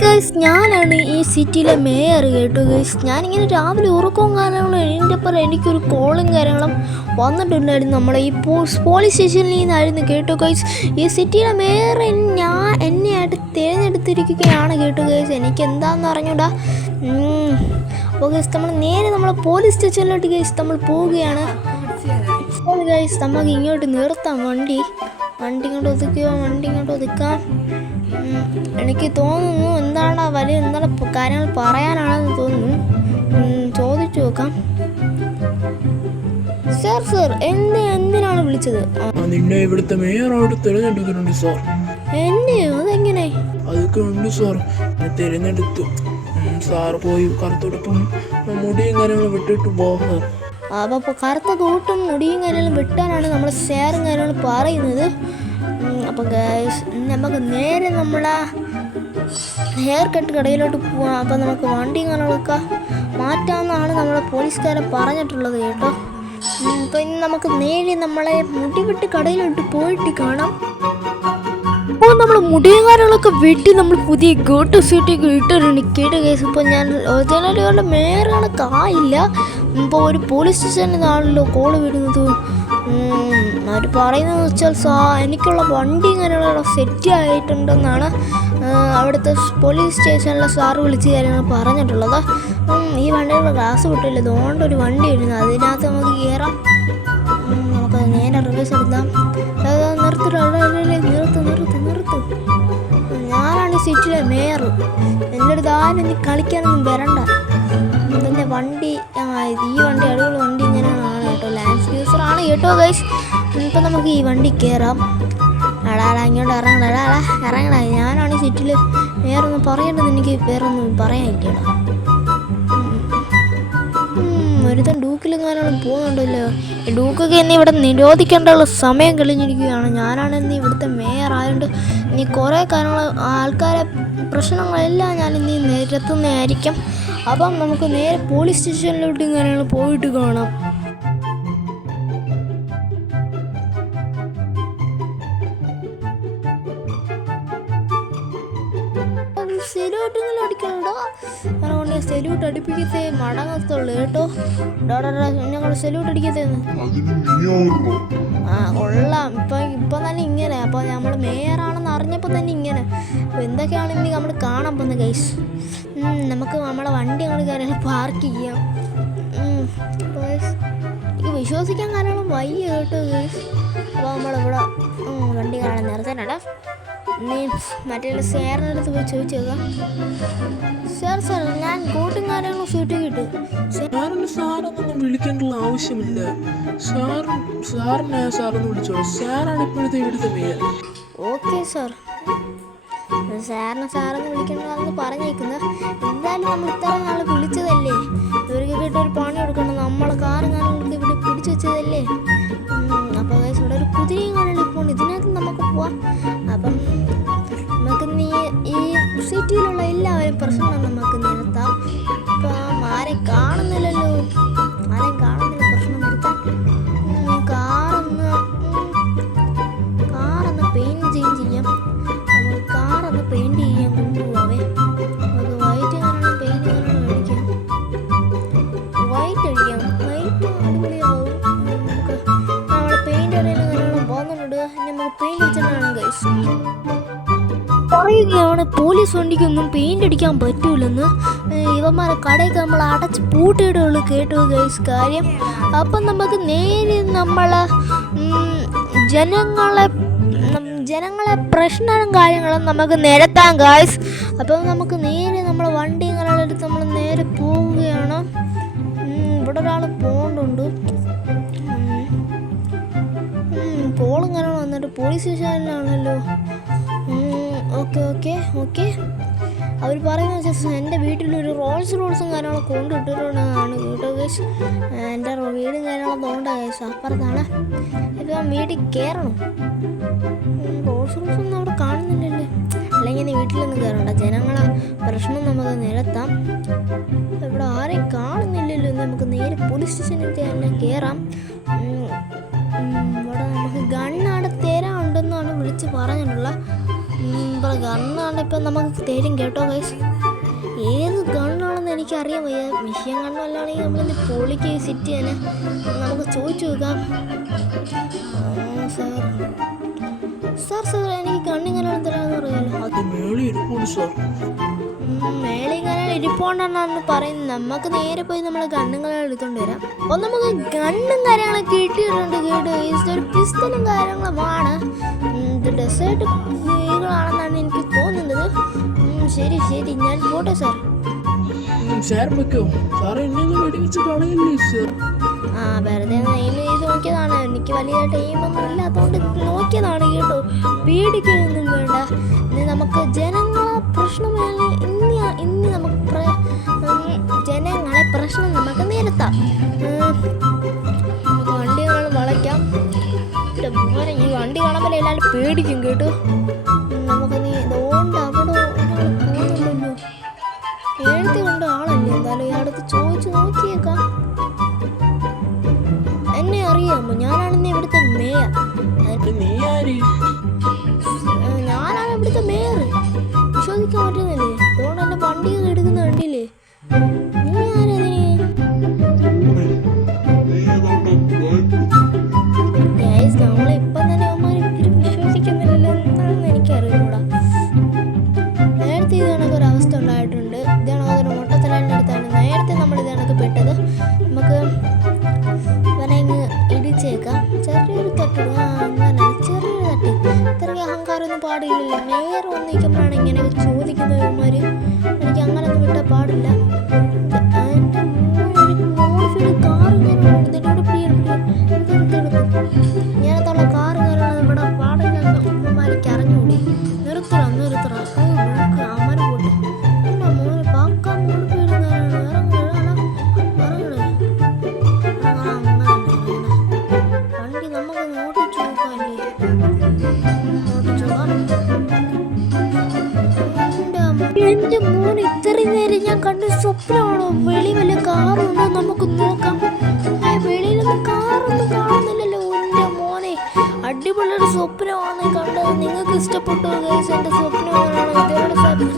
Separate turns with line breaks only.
Guys ഞാനാണ് ഈ സിറ്റിയിലെ മേയർ കേട്ടോ ഗൈസ് ഞാനിങ്ങനെ രാവിലെ ഉറക്കവും കാരണങ്ങളും അപ്പുറം എനിക്കൊരു കോളും കാര്യങ്ങളും വന്നിട്ടുണ്ടായിരുന്നു. നമ്മളെ ഈ പോലീസ് സ്റ്റേഷനിൽ നിന്നായിരുന്നു കേട്ടോ ഗൈസ് ഈ സിറ്റിയിലെ മേയർ ഞാൻ എന്നെയായിട്ട് തിരഞ്ഞെടുത്തിരിക്കുകയാണ് കേട്ടോ ഗൈസ് എനിക്ക് എന്താണെന്ന് അറിഞ്ഞൂടാ അപ്പോൾ ഗൈസ് നമ്മൾ നേരെ നമ്മൾ പോലീസ് സ്റ്റേഷനിലോട്ട് ഗൈസ് നമ്മൾ പോവുകയാണ്. ഗൈസ് നമുക്ക് ഇങ്ങോട്ട് നിർത്താം വണ്ടി വണ്ടി ഇങ്ങോട്ട് ഒതുക്കുക വണ്ടി ഇങ്ങോട്ട് ഒതുക്കാം എനിക്ക് തോന്നുന്നു എന്താണ് വലിയ എന്താണ് കാര്യങ്ങൾ പറയാനാണെന്ന് തോന്നുന്നു. ചോദിച്ചു നോക്കാം. സാർ സാർ എന്ത് എന്തിനാണ് വിളിച്ചത്?
നിന്നെ ഇവിടുത്തെ മേയറായിട്ട് തിരഞ്ഞെടുക്കുന്നുണ്ട് സാർ.
എന്നെയോ അതെങ്ങനെ?
അതൊക്കെ ഉണ്ട് സാർ. തിരഞ്ഞെടുത്തു. സാർ പോയി കറുത്തുടുപ്പും മുടിയും കാര്യങ്ങളും വിട്ടിട്ട് പോകാം
അപ്പോൾ കറുത്ത തോട്ടും മുടിയും കാര്യങ്ങളും വെട്ടാനാണ് നമ്മൾ ഷെയറും കാര്യങ്ങളും പറയുന്നത്. അപ്പോൾ നമുക്ക് നേരെ നമ്മളെ ഹെയർ കട്ട് കടയിലോട്ട് പോവാം. അപ്പോൾ നമുക്ക് വണ്ടിയും കാര്യങ്ങളൊക്കെ മാറ്റാമെന്നാണ് നമ്മളെ പോലീസുകാരെ പറഞ്ഞിട്ടുള്ളത് കേട്ടോ. അപ്പോൾ ഇനി നമുക്ക് നേരെ നമ്മളെ മുടിവെട്ട് കടയിലോട്ട് പോയിട്ട് കാണാം. അപ്പോൾ നമ്മൾ മുടിയും കാര്യങ്ങളൊക്കെ വെട്ടി നമ്മൾ പുതിയ ഗോട്ട് സീറ്റൊക്കെ ഇട്ടിട്ടുണ്ട്. കേട്ടോ കേസ് ഇപ്പോൾ ഞാൻ ജനലുകളുടെ മേയർ കണക്കായില്ല ഇപ്പോൾ ഒരു പോലീസ് സ്റ്റേഷനിൽ നിന്നാണല്ലോ കോൾ വരുന്നത് അവർ പറയുന്നത് വെച്ചാൽ സാ എനിക്കുള്ള വണ്ടി ഇങ്ങനെയുള്ള സെറ്റ് ആയിട്ടുണ്ടെന്നാണ് അവിടുത്തെ പോലീസ് സ്റ്റേഷനിലെ സാറ് വിളിച്ച് കാര്യങ്ങൾ പറഞ്ഞിട്ടുള്ളത്. ഈ വണ്ടിയുടെ ഗ്ലാസ് പൊട്ടില്ല ഇതുകൊണ്ട് ഒരു വണ്ടി വരുന്നത് അതിനകത്ത് നമുക്ക് കയറാം നമുക്ക് നേരെ റിവേഴ്സ് എടുക്കാം. അത് നിർത്തിട്ട് അവിടെ അവിടെ നിർത്ത് നിർത്ത് നിർത്ത്. ഞാനാണ് സിറ്റിയിലെ മേയർ എന്റെ അടുത്ത് ആരും കളിക്കാനൊന്നും വരണ്ട. വണ്ടി ഈ വണ്ടി അടിപൊളി വണ്ടി ഇങ്ങനെയാണ് കേട്ടോ. ലാൻഡ് യൂസർ ആണ് കേട്ടോ ഗൈസ് ഇപ്പം നമുക്ക് ഈ വണ്ടി കയറാം അടാടാ ഇങ്ങോട്ട് ഇറങ്ങണം അടാടാ ഇറങ്ങണേ ഞാനാണ് ഈ സിറ്റിയിൽ വേറൊന്നും പറയേണ്ടത്. എനിക്ക് വേറൊന്നും പറയാനില്ലടാ. ഒരുത്തൻ ഡൂക്കിലെങ്ങാനും പോകുന്നുണ്ടല്ലോ. ഡൂക്കൊക്കെ ഇന്ന് ഇവിടെ നിരോധിക്കേണ്ടുള്ള സമയം കഴിഞ്ഞിരിക്കുകയാണ്. ഞാനാണ് ഇന്ന് ഇവിടുത്തെ മേയർ ആയതുകൊണ്ട് ഇനി കുറേ കാര്യങ്ങൾ ആൾക്കാരെ പ്രശ്നങ്ങളെല്ലാം ഞാൻ ഇനി നിരത്തുന്നതായിരിക്കും അപ്പം നമുക്ക് നേരെ പോലീസ് സ്റ്റേഷനിലോട്ട് ഇങ്ങനെയാണ് പോയിട്ട് കാണാം. സെല്യൂട്ടുകൾ അടിക്കണോ അതുകൊണ്ട് സെല്യൂട്ട് അടിപ്പിക്കത്തേ മടങ്ങത്തുള്ളൂ കേട്ടോ. ഞങ്ങൾ സെല്യൂട്ട് അടിക്കത്തേന്ന്
അതിന് നീയാവല്ലോ
ആ കൊള്ളാം. ഇപ്പൊ ഇപ്പൊ തന്നെ ഇങ്ങനെ. അപ്പൊ നമ്മൾ മേയറാണെന്ന് അറിഞ്ഞപ്പോ തന്നെ ഇങ്ങനെ. അപ്പൊ എന്തൊക്കെയാണ് ഇനി നമ്മൾ കാണാൻ പോകുന്നത് ഗൈസ് നമുക്ക് നമ്മളെ വണ്ടി അങ്ങോട്ട് കയറി പാർക്ക് ചെയ്യാം. എനിക്ക് വിശ്വസിക്കാൻ കാരണം വയ്യ കേട്ടോ അപ്പോൾ നമ്മളിവിടെ വണ്ടി കാണാൻ നിർത്താനടാ നീ മറ്റേ സാറിന്റെ അടുത്ത് പോയി ചോദിച്ചേക്കാം സാർ സാർ ഞാൻ കൂട്ടും കാര്യങ്ങളും സൂറ്റ് കിട്ടും
സാറിന് സാറൊന്നും വിളിക്കേണ്ടുള്ള ആവശ്യമില്ല. സാറും സാറിനെ സാറൊന്ന് വിളിച്ചോളൂ. സാറാണ് ഇപ്പോഴത്തെ ഇവിടുത്തെ മേയർ
ഓക്കെ സാർ സാറിനെ സാറെന്ന് വിളിക്കണമെന്ന് പറഞ്ഞേക്കുന്നു. എന്തായാലും നമ്മൾ ഇത്ര നാൾ വിളിച്ചതല്ലേ? ഇവർക്ക് ഒരു പണി കൊടുക്കണം. നമ്മളെ കാറ് കാണുന്നത് ഇവിടെ പിടിച്ചു വെച്ചതല്ലേ? അപ്പോൾ ഇവിടെ ഒരു കുതിരയും കാണണം ഇപ്പോൾ ഇതിനകത്ത് നമുക്ക് പോവാം. അപ്പം നമുക്ക് നീ ഈ സിറ്റിയിലുള്ള എല്ലാവരും പ്രശ്നങ്ങൾ പറയുകയാണ് പോലീസ് വണ്ടിക്കൊന്നും പെയിന്റ് അടിക്കാൻ പറ്റൂലെന്ന് ഇവന്മാരെ കടയൊക്കെ നമ്മൾ അടച്ച് പൂട്ടിയിടുള്ളൂ കേട്ടു ഗൈസ് കാര്യം. അപ്പം നമുക്ക് നേരെ നമ്മൾ ജനങ്ങളെ ജനങ്ങളെ പ്രശ്നവും കാര്യങ്ങളും നമുക്ക് നിരത്താം ഗായ്സ് അപ്പം നമുക്ക് നേരെ നമ്മൾ വണ്ടി എടുത്ത് നമ്മൾ നേരെ പോവുകയാണ്. ഇവിടെ ഒരാൾ പോകണ്ടുണ്ട് പോളിങ്ങനെ വന്നിട്ട് പോലീസ് സ്റ്റേഷനിലാണല്ലോ. ഓക്കെ. അവർ പറയുന്നത് വെച്ചാൽ എന്റെ വീട്ടിലൊരു റോൾസ് റോൾസും കാര്യങ്ങളൊക്കെ കൊണ്ടിട്ടിട്ടുള്ളതാണ് കേട്ടോ കേസ് എന്റെ വീടും കാര്യങ്ങളൊക്കെ തോണ്ട കേസ് അപ്പുറത്താണ്. ഇപ്പം ഞാൻ വീട്ടിൽ കയറണം റോൾസ് റോൾസ് ഒന്നും അവിടെ കാണുന്നില്ലല്ലേ? അല്ലെങ്കിൽ നീ വീട്ടിലൊന്നും കയറണ്ട ജനങ്ങളെ പ്രശ്നം നമുക്ക് നിരത്താം. ഇവിടെ ആരെയും കാണുന്നില്ലല്ലോ. നമുക്ക് നേരെ പോലീസ് സ്റ്റേഷനിൽ തന്നെ കയറാം ഇവിടെ ഗണ്ണാണ് ഇപ്പം നമുക്ക് തരും കേട്ടോ ഗൈസ് ഏത് ഗണ്ണാണെന്ന് എനിക്കറിയാൻ വയ്യ. മിഷ്യൻ ഗണ്ണല്ലാണെങ്കിൽ നമ്മളിന്ന് പൊളിക്ക് സിറ്റി തന്നെ. നമുക്ക് ചോദിച്ചു നോക്കാം. സാർ സാർ സാർ എനിക്ക് കണ്ണിങ്ങനെ തരാമെന്ന് പറയാമല്ലോ മേളിങ്ങനെ ഇരിപ്പോണ്ടെന്നാണ് പറയുന്നത്. നമുക്ക് നേരെ പോയി നമ്മൾ ഗണ്ണുകളെ എടുത്തോണ്ട് വരാം. അപ്പൊ നമുക്ക് ഗണ്ണും കാര്യങ്ങളൊക്കെ കിട്ടിയിട്ടുണ്ട് കേട്ടോ. ഒരു പിസ്റ്റലും കാര്യങ്ങളുമാണ്. ആണ് ഇത് ഡെസേർട്ട് ആണെന്നാണ് എനിക്ക് തോന്നുന്നത്. ശരി ശരി. ഞാൻ പോട്ടെ സാർ.
വെക്കോ എന്നെ
ആ വെറുതെ എയിം ചെയ്ത് നോക്കിയതാണ്. എനിക്ക് വലിയ ടൈമൊന്നും കേട്ടോ പേടിക്കൊന്നും വേണ്ട ഇനി നമുക്ക് ജനങ്ങളെ പ്രശ്നമല്ല ഇനി ഇനി നമുക്ക് ജനങ്ങളെ പ്രശ്നം നമുക്ക് നേരത്താം നമുക്ക് വണ്ടികൾ വളയ്ക്കാം. ഈ വണ്ടി കാണുമ്പോൾ എല്ലാവരും പേടിക്കും കേട്ടോ. കണക്ക് പെട്ടത്. നമുക്ക് ഇത്രയും നേരം ഞാൻ കണ്ട സ്വപ്നമാണോ? വെളി വല്ല കാറുണ്ടോ? നമുക്ക് നോക്കാം. വെളിയിലൊന്നും കാറൊന്നും കാണുന്നില്ലല്ലോ. എന്റെ മോനെ അടിപൊളി ഒരു സ്വപ്നമാണ് കണ്ടത്. നിങ്ങൾക്ക് ഇഷ്ടപ്പെട്ടു? എന്റെ സ്വപ്നമാണ്